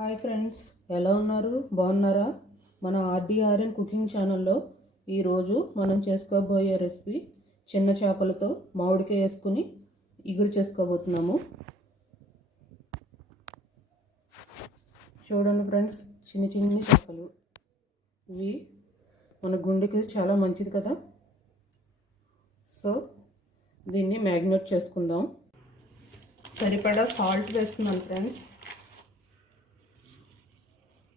Hi friends ఎలా ఉన్నారు? బాగున్నారా? మన ఆర్బీఆర్ఎన్ కుకింగ్ ఛానల్లో ఈరోజు మనం చేసుకోబోయే రెసిపీ చిన్న చేపలతో మామిడికాయ వేసుకుని ఇగురు చేసుకోబోతున్నాము. చూడండి ఫ్రెండ్స్ చిన్న చిన్ని చేపలు. ఇవి మన గుండెకి చాలా మంచిది కదా. సో దీన్ని మ్యాగ్నేట్ చేసుకుందాం. సరిపడా సాల్ట్ వేస్తున్నాను ఫ్రెండ్స్.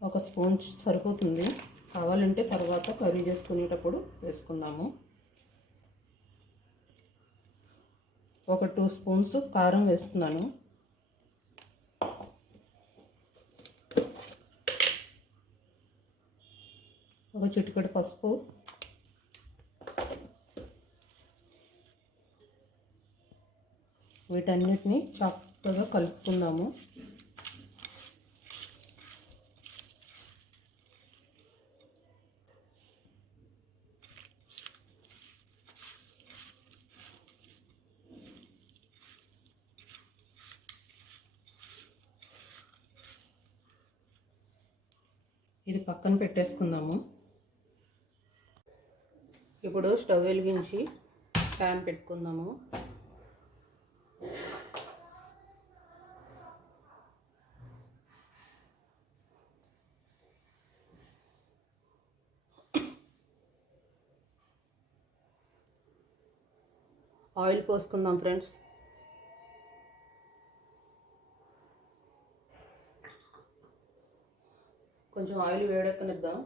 ఒక స్పూన్ సరిపోతుంది. కావాలంటే తర్వాత కర్రీ చేసుకునేటప్పుడు వేసుకుందాము. ఒక టూ స్పూన్స్ కారం వేస్తున్నాను. ఒక చిటికెడు పసుపు. వీటన్నిటిని చక్కగా కలుపుకుందాము. ఇది పక్కన పెట్టేసుకుందాము. ఇప్పుడు స్టవ్ వెలిగించి ప్యాన్ పెట్టుకుందాము. ఆయిల్ పోసుకుందాం ఫ్రెండ్స్. కొంచెం ఆయిల్ వేడెక్కనిద్దాం.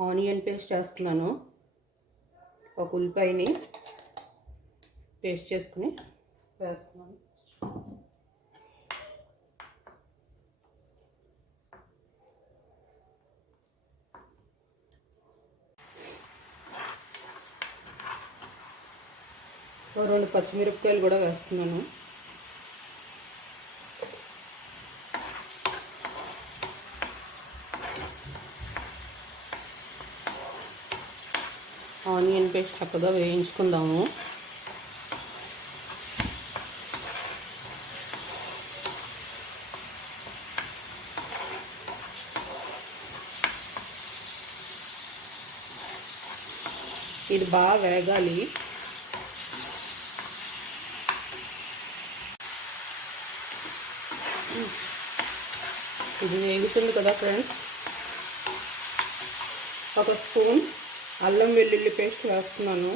ఆనియన్ పేస్ట్ వేస్తున్నాను. ఒక ఉల్లిపాయని పేస్ట్ చేసుకుని వేస్తున్నాను రెండు పచ్చిమిరపకాయలు కూడా వేస్తున్నాను. ఆనియన్ పేస్ట్ చక్కగా వేయించుకుందాము. ఇది బాగా వేగాలి. ఇది వేగుతుంది కదా ఫ్రెండ్స్ ఒక స్పూన్ అల్లం వెల్లుల్లి పేస్ట్ వేస్తున్నాను.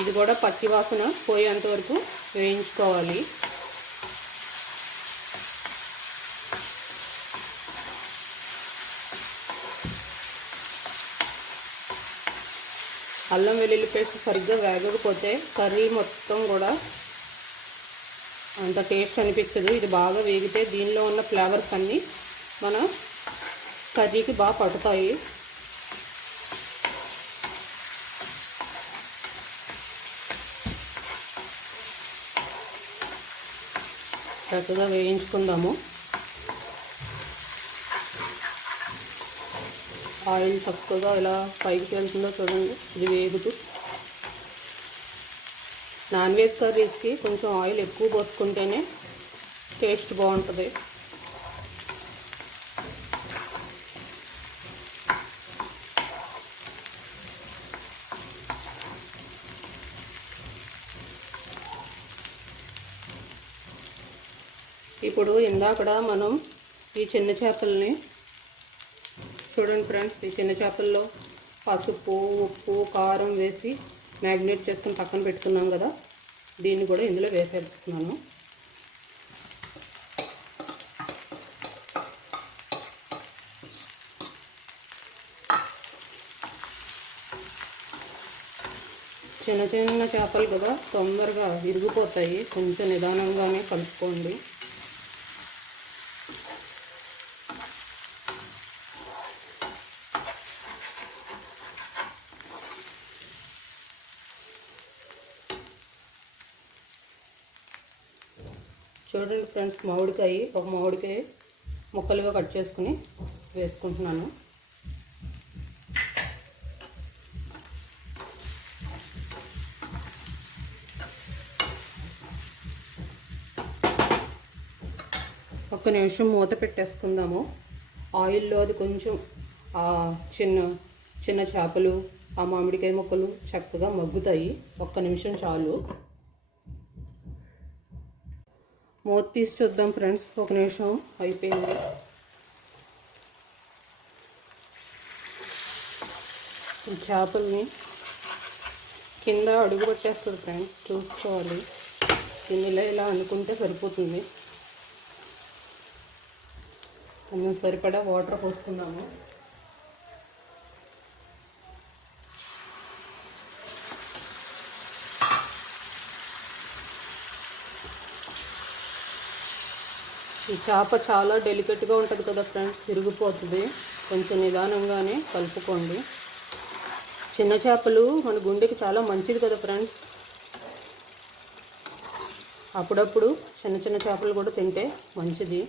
ఇది కూడా పచ్చి వాసన పోయేంత వరకు వేయించుకోవాలి. అల్లం వెల్లుల్లి పేస్ట్ సరిగ్గా వేగకపోతే కర్రీ మొత్తం కూడా అంత టేస్ట్ అనిపించదు. ఇది బాగా వేగితే దీనిలో ఉన్న ఫ్లేవర్స్ అన్నీ మన కర్రీకి బాగా పడతాయి. చక్కగా వేయించుకుందాము. ఆయిల్ చక్కగా ఎలా పైకి వెళ్తుందో చూడండి. ఇది వేగుతూ. నాన్ వెజ్ కర్రీస్కి కొంచెం ఆయిల్ ఎక్కువ పోసుకుంటేనే టేస్ట్ బాగుంటుంది. ఇప్పుడు ఇందాకడ మనం ఈ చిన్న చేపల్ని చూడండి ఫ్రెండ్స్ ఈ చిన్న చేపల్లో పసుపు ఉప్పు కారం వేసి మ్యాగ్నేట్ చేసుకుని పక్కన పెట్టుకున్నాం కదా. దీన్ని కూడా ఇందులో వేసేస్తున్నాను చిన్న చిన్న చేపలు కదా తొందరగా విరిగిపోతాయి. కొంచెం నిదానంగానే కలుపుకోండి. చూడండి ఫ్రెండ్స్ మామిడికాయ ఒక మామిడికాయ ముక్కలుగా కట్ చేసుకుని వేసుకుంటున్నాను. ఒక్క నిమిషం మూత పెట్టేసుకుందాము. ఆయిల్లో అది కొంచెం చిన్న చిన్న చేపలు ఆ మామిడికాయ ముక్కలు చక్కగా మగ్గుతాయి. ఒక్క నిమిషం చాలు. మూత తీసి చూద్దాం ఫ్రెండ్స్. ఒక నిమిషం అయిపోయింది. చేపల్ని కింద అడుగు పట్టేస్తుంది ఫ్రెండ్స్. చూసుకోవాలి. దీన్ని ఇలా ఇలా అనుకుంటే సరిపోతుంది. కొంచెం సరిపడా వాటర్ పోసుకున్నాము ఈ చేప చాలా డెలికేట్గా ఉంటుంది కదా ఫ్రెండ్స్ తిరిగిపోతుంది కొంచెం నిదానంగానే కలుపుకోండి. చిన్న చేపలు మన గుండెకి చాలా మంచిది కదా ఫ్రెండ్స్. అప్పుడప్పుడు చిన్న చిన్న చేపలు కూడా తింటే మంచిది.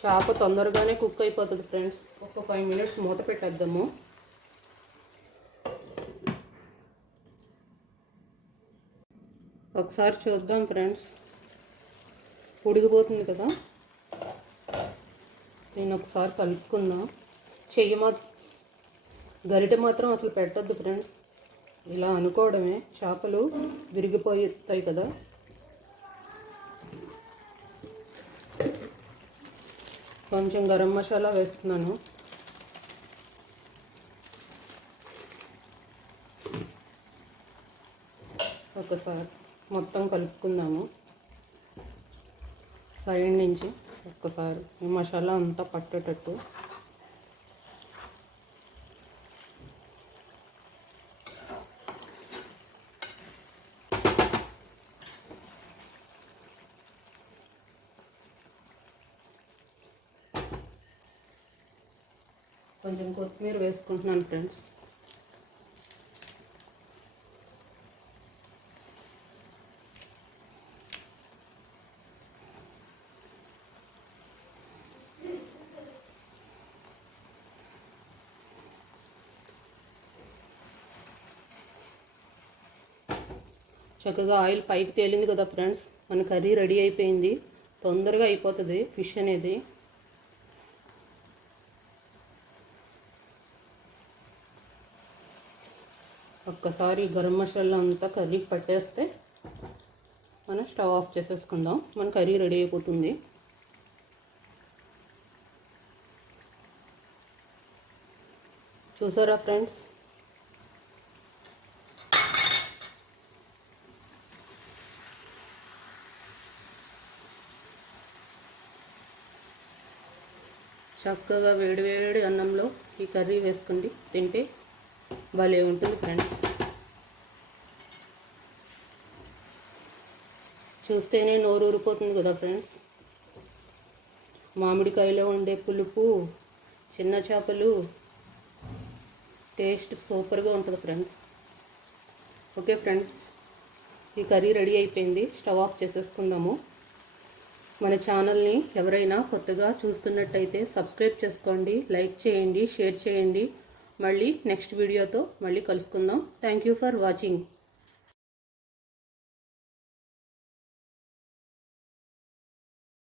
చేప తొందరగానే కుక్ అయిపోతుంది ఫ్రెండ్స్. ఒక ఫైవ్ మినిట్స్ మూత పెట్టేద్దాము. ఒకసారి చూద్దాం ఫ్రెండ్స్. ఉడికిపోతుంది కదా? నేను ఒకసారి కలుపుకుందాం. చెయ్యి మా గరిటె మాత్రం అసలు పెట్టద్దు ఫ్రెండ్స్. ఇలా అనుకోవడమే. చేపలు విరిగిపోతాయి కదా? కొంచెం గరం మసాలా వేస్తున్నాను. ఒకసారి. మొత్తం కలుపుకుందాము. సైడ్ నుంచి ఒక్కసారి ఈ మసాలా అంతా పట్టేటట్టు. కొంచెం కొత్తిమీర వేసుకుంటున్నాను ఫ్రెండ్స్. చక్కగా ఆయిల్ పైకి తేలింది కదా ఫ్రెండ్స్. మన కర్రీ రెడీ అయిపోయింది. తొందరగా అయిపోతుంది ఫిష్ అనేది. ఒక్కసారి గరం మసాలా అంతా కర్రీకి పట్టేస్తే మనం స్టవ్ ఆఫ్ చేసేసుకుందాం. మన కర్రీ రెడీ అయిపోతుంది. చూసారా ఫ్రెండ్స్? చక్కగా వేడివేడి అన్నంలో ఈ కర్రీ వేసుకోండి. తింటే భలే ఉంటుంది ఫ్రెండ్స్. చూస్తేనే నోరు ఊరిపోతుంది కదా ఫ్రెండ్స్. మామిడికాయలో ఉండే పులుపు చిన్న చేపలు టేస్ట్ సూపర్గా ఉంటుంది ఫ్రెండ్స్. ఓకే ఫ్రెండ్స్ ఈ కర్రీ రెడీ అయిపోయింది. స్టవ్ ఆఫ్ చేసేసుకుందాము. మన ఛానల్ని ఎవరైనా కొత్తగా చూస్తున్నట్టయితే సబ్స్క్రైబ్ చేసుకోండి లైక్ చేయండి షేర్ చేయండి. మళ్ళీ నెక్స్ట్ వీడియోతో మళ్ళీ కలుసుకుందాం. Thank you for watching